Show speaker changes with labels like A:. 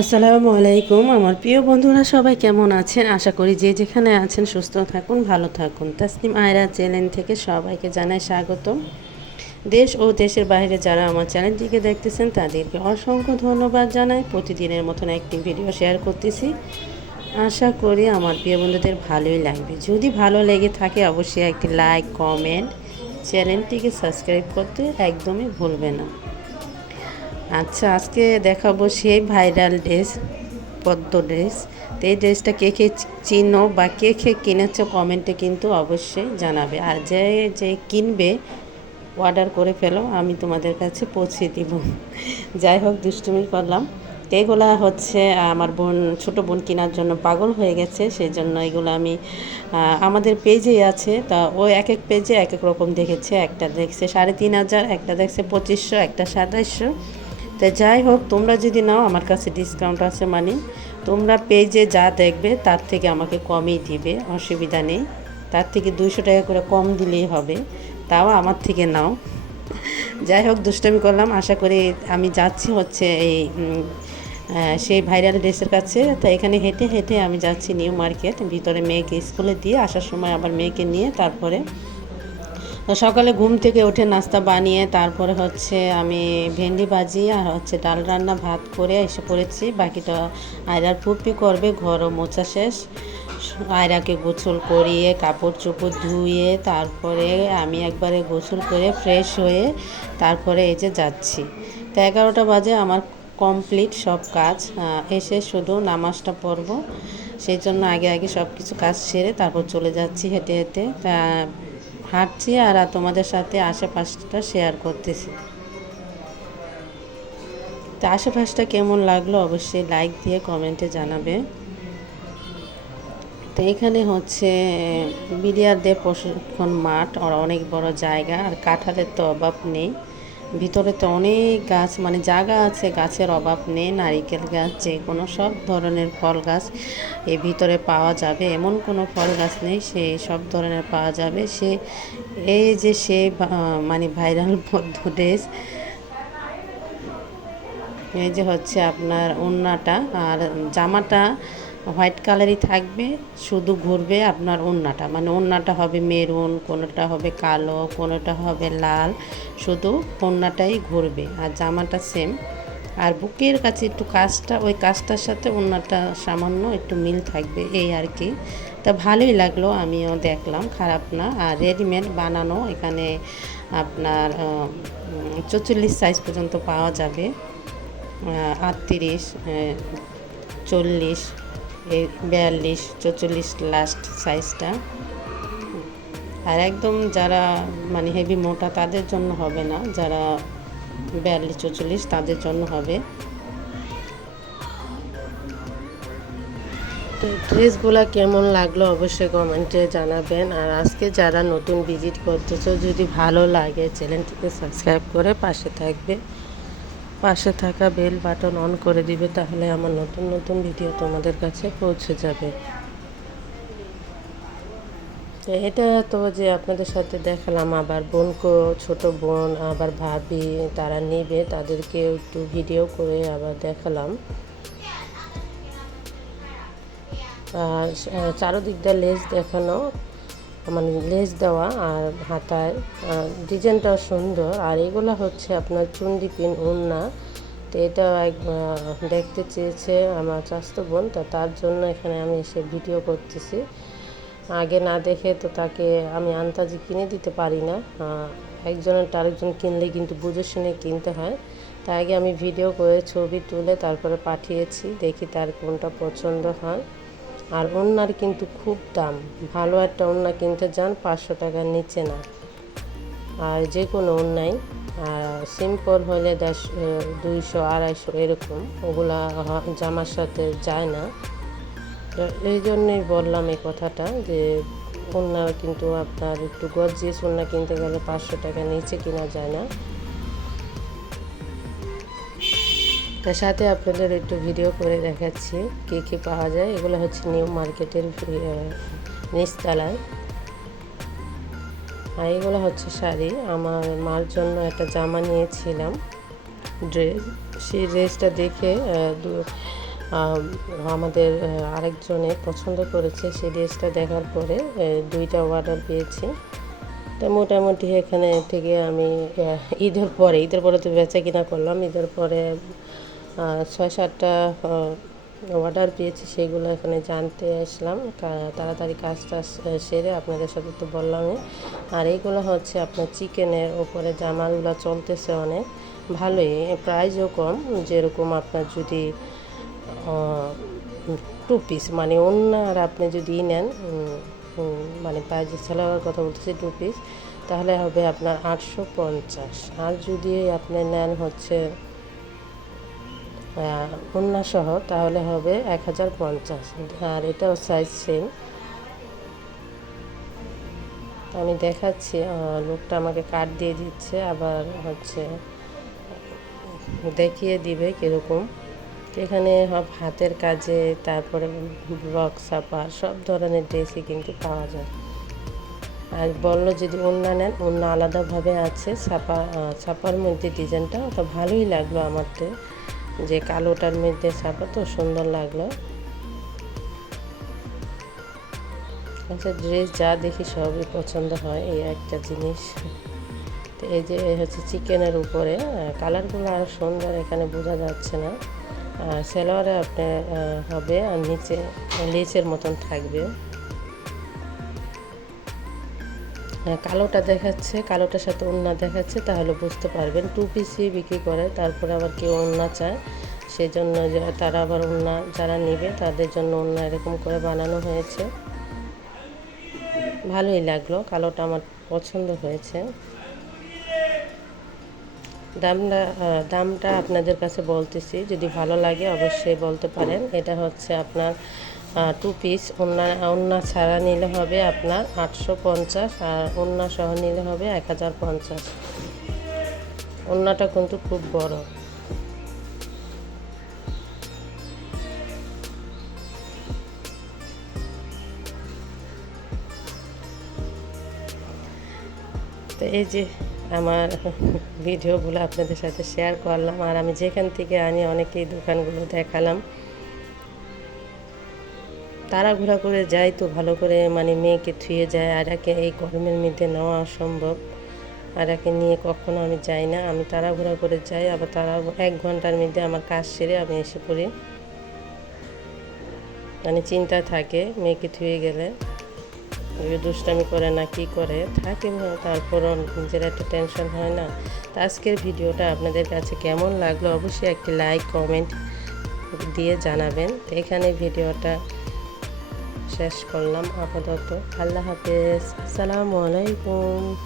A: আসসালামু আলাইকুম। আমার প্রিয় বন্ধুরা, সবাই কেমন আছেন? আশা করি যে যেখানে আছেন সুস্থ থাকুন, ভালো থাকুন। তাসনিম আয়রা চ্যানেল থেকে সবাইকে জানাই স্বাগতম। দেশ ও দেশের বাইরে যারা আমার চ্যানেলটিকে দেখতেছেন, তাদেরকে অসংখ্য ধন্যবাদ জানাই। প্রতিদিনের মতন একটি ভিডিও শেয়ার করতেছি। আশা করি আমার প্রিয় বন্ধুদের ভালোই লাগবে। যদি ভালো লেগে থাকে, অবশ্যই একটি লাইক, কমেন্ট, চ্যানেলটিকে সাবস্ক্রাইব করতে একদমই ভুলবে না। আচ্ছা আজকে দেখাবো সেই ভাইরাল ড্রেস পদ্ম ড্রেস তো এই ড্রেসটা কে কে চিনো বা কে কে কিনেছো কমেন্টে কিন্তু অবশ্যই জানাবে। আর যে যে কিনবে অর্ডার করে ফেলো, আমি তোমাদের কাছে পৌঁছে দিব। যাই হোক, দুষ্টুমি করলাম। এগুলা হচ্ছে আমার বোন, ছোট বোন কেনার জন্য পাগল হয়ে গেছে সেই জন্য এগুলো আমি আমাদের পেজেই আছে। তা ও এক এক পেজে এক এক রকম দেখেছে। একটা দেখছে সাড়ে তিন হাজার, একটা দেখছে পঁচিশশো, একটা সাতাইশশো। তো যাই হোক, তোমরা যদি নাও, আমার কাছে ডিসকাউন্ট আছে মানে তোমরা পেজে যা দেখবে, তার থেকে আমাকে কমই দিবে, অসুবিধা নেই। তার থেকে দুইশো টাকা করে কম দিলেই হবে। তাও আমার থেকে নাও। যাই হোক, দুষ্টমি করলাম। আশা করি আমি যাচ্ছি হচ্ছে এই সেই ভাইরাল ড্রেসের কাছে। তো এখানে হেঁটে হেঁটে আমি যাচ্ছি নিউ মার্কেট। ভিতরে মেয়েকে স্কুলে দিয়ে আসার সময় আবার মেয়েকে নিয়ে তারপরে সকালে ঘুম থেকে উঠে নাস্তা বানিয়ে তারপরে হচ্ছে আমি ভেন্ডি ভাজি আর হচ্ছে ডাল রান্না ভাত করে এসে পড়েছি। বাকিটা আয়রার পুপি করবে ঘরও মোছা শেষ। আয়রাকে গোসল করিয়ে, কাপড় চোপড় ধুয়ে, তারপরে আমি একবারে গোসল করে ফ্রেশ হয়ে তারপরে এই যে যাচ্ছি। তো এগারোটা বাজে আমার কমপ্লিট সব কাজ। এসে শুধু নামাজটা পড়ব। সেই জন্য আগে আগে সব কিছু কাজ সেরে তারপর চলে যাচ্ছি হেঁটে হেঁটে। হাঁটছি আর তোমাদের সাথে আশেপাশটা শেয়ার করতেছি। তো আশেপাশটা কেমন লাগল অবশ্যই লাইক দিয়ে কমেন্টে জানাবে। তো এখানে হচ্ছে, বিডিআরদের প্রশিক্ষণ মাঠ আর অনেক বড় জায়গা, আর কাঁঠালের তো অভাব নেই। ভিতরে তো অনেক গাছ মানে জায়গা আছে, গাছের অভাব নেই, নারিকেল গাছ যে কোনো সব ধরনের ফল গাছ এই ভিতরে পাওয়া যাবে। এমন কোনো ফল গাছ নেই, সে সব ধরনের পাওয়া যাবে। সে, এই যে সে মানে ভাইরাল পদ্ম ড্রেস, এই যে হচ্ছে আপনার ওন্নাটা, আর জামাটা হোয়াইট কালারই থাকবে, শুধু ঘুরবে আপনার ওন্নাটা। মানে ওন্নাটা হবে মেরুন, কোনোটা হবে কালো, কোনোটা হবে লাল, শুধু ওন্নাটাই ঘুরবে। আর জামাটা সেম আর বুকের কাছে একটু কাজটা, ওই কাজটার সাথে ওন্নাটা সামান্য একটু মিল থাকবে, এই আর কি। তা ভালোই লাগল, আমিও দেখলাম, খারাপ না। আর রেডিমেড বানানো, এখানে আপনার চৌচল্লিশ সাইজ পর্যন্ত পাওয়া যাবে। আটত্রিশ চল্লিশ। বিয়াল্লিশ, চৌচল্লিশ লাস্ট সাইজটা আর একদম যারা মানে হেভি মোটা, তাদের জন্য হবে না। যারা বিয়াল্লিশ, চৌচল্লিশ, তাদের জন্য হবে। ড্রেসগুলো কেমন লাগল অবশ্যই কমেন্টে জানাবেন। আর আজকে যারা নতুন ভিজিট করতেছো, যদি ভালো লাগে, চ্যানেলটিকে সাবস্ক্রাইব করে পাশে থাকবে। পাশে থাকা বেল বাটন অন করে দিবে তাহলে আমার নতুন নতুন ভিডিও তোমাদের কাছে পৌঁছে যাবে। এটা তো যে আপনাদের সাথে দেখালাম, আবার বোনকে, ছোট বোন, আবার ভাবি, তারা নেবে, তাদেরকে একটু ভিডিও করে আবার দেখালাম। আর চারোদিক দিয়ে লেজ দেখানো। মানে লেস দেওয়া আর হাতায় ডিজাইনটা সুন্দর। আর এগুলো হচ্ছে আপনার চুন্ডি পিন, উন্না। তো এটা দেখতে চেয়েছে আমার চাস্ত বোন, তো তার জন্য এখানে আমি এসে ভিডিও করতেছি। আগে না দেখে তো তাকে আমি আন্তাজি কিনে দিতে পারি না। একজনের আরেকজন কিনলে কিন্তু বুঝে শুনে কিনতে হয়। তাই আগে আমি ভিডিও করে ছবি তুলে তারপরে পাঠিয়েছি, দেখি তার কোনটা পছন্দ হয়। আর ওনার কিন্তু খুব দাম। ভালো একটা ওড়না কিনতে যান, পাঁচশো টাকার নিচে না। আর যে কোনো ওড়নাই আর সিম্পল হলে দেশ দুইশো, আড়াইশো এরকম। ওগুলা জামার সাথে যায় না। এই জন্যই বললাম এই কথাটা যে ওড়না কিন্তু আপনার একটু গজিয়ে ওড়না কিনতে গেলে পাঁচশো টাকা নিচে কিনা যায় না। তার সাথে আপনাদের একটু ভিডিও করে দেখাচ্ছি কী কী পাওয়া যায়। এগুলো হচ্ছে নিউ মার্কেটের নিচতলায়। আর এগুলো হচ্ছে শাড়ি। আমার মার জন্য একটা জামা নিয়েছিলাম। ড্রেস সেই ড্রেসটা দেখে আম, আমাদের আরেকজনে পছন্দ করেছে। সেই ড্রেসটা দেখার পরে দুইটা অর্ডার পেয়েছি। তো মোটামুটি এখানে থেকে আমি ঈদের পরে ঈদের পরে তো বেচা কিনা করলাম। ঈদের পরে ছয় সাতটা অর্ডার পেয়েছি সেগুলো এখানে জানতে আসলাম। তাড়াতাড়ি কাজটা সেরে আপনাদের সাথে তো বললামই। আর এইগুলো হচ্ছে আপনার চিকেনের ওপরে জামাগুলো চলতেছে অনেক। ভালোই, প্রাইসও কম। যেরকম আপনার যদি টু পিস মানে অন্য আর আপনি যদি নেন মানে প্রাইজের সালোয়ার কথা বলতেছি টু পিস তাহলে হবে আপনার আটশো পঞ্চাশ। আর যদি আপনি নেন হচ্ছে কন্যা সহ তাহলে হবে এক হাজার পঞ্চাশ। আর এটাও সাইজ সেম আমি দেখাচ্ছি লোকটা আমাকে কার্ড দিয়ে দিচ্ছে, আবার হচ্ছে দেখিয়ে দিবে কীরকম। এখানে হাতের কাজে, তারপরে ব্লক ছাপা, সব ধরনের ড্রেসই কিন্তু পাওয়া যায়। আর বলল যদি ওন্না নেন ওন্না আলাদাভাবে আছে, ছাপা ছাপার মধ্যে ডিজাইনটা ওটা ভালোই লাগল আমারতে। যে কালোটার মধ্যে ছাপা তো সুন্দর লাগল। আচ্ছা ড্রেস যা দেখি সবই পছন্দ হয়, এই একটা জিনিস। তো এই যে হচ্ছে চিকেনের উপরে। কালারগুলো আরও সুন্দর, এখানে বোঝা যাচ্ছে না। আর সেলোয়ারে আপনার হবে আর নিচে লেচের মতন থাকবে। কালোটা দেখাচ্ছে, কালোটার সাথে ওড়না দেখাচ্ছে, তাহলে বুঝতে পারবেন। টু পিসই বিক্রি করে, তারপরে আবার কেউ ওড়না চায়। সেই জন্য তারা আবার ওড়না যারা নেবে, তাদের জন্য ওড়না এরকম করে বানানো হয়েছে। ভালোই লাগল, কালোটা আমার পছন্দ হয়েছে। দামটা দামটা আপনাদের কাছে বলতেছি, যদি ভালো লাগে অবশ্যই বলতে পারেন। এটা হচ্ছে আপনার টু পিস ওন্না ওন্না ছাড়া নিলে হবে আপনার আটশো পঞ্চাশ আর ওন্না সহ নিলে হবে এক হাজার পঞ্চাশ। ওন্নাটা কিন্তু খুব বড়। তো এই যে আমার ভিডিওগুলো আপনাদের সাথে শেয়ার করলাম আর আমি যেখান থেকে আনি অনেকেই দোকানগুলো দেখালাম। তাড়াঘুড়া করে যাই তো ভালো করে মানে মেয়েকে থুয়ে যায়। আর একে এই গরমের মধ্যে নেওয়া অসম্ভব। আর একে নিয়ে কখনো আমি যাই না। আমি তাড়াঘুড়া করে যাই, আবার তারা এক ঘণ্টার মধ্যে আমার কাজ সেরে আমি এসে পড়ি। মানে চিন্তা থাকে মেয়েকে থুয়ে গেলে। দুষ্টামি করে না, কি করে? থাকে তারপরও নিজের একটা টেনশন হয় না। তো আজকের ভিডিওটা আপনাদের কাছে কেমন লাগল? অবশ্যই একটি লাইক কমেন্ট দিয়ে জানাবেন। তো এখানে ভিডিওটা শেষ করলাম আপাতত। আল্লাহ হাফেজ। আসসালামু আলাইকুম।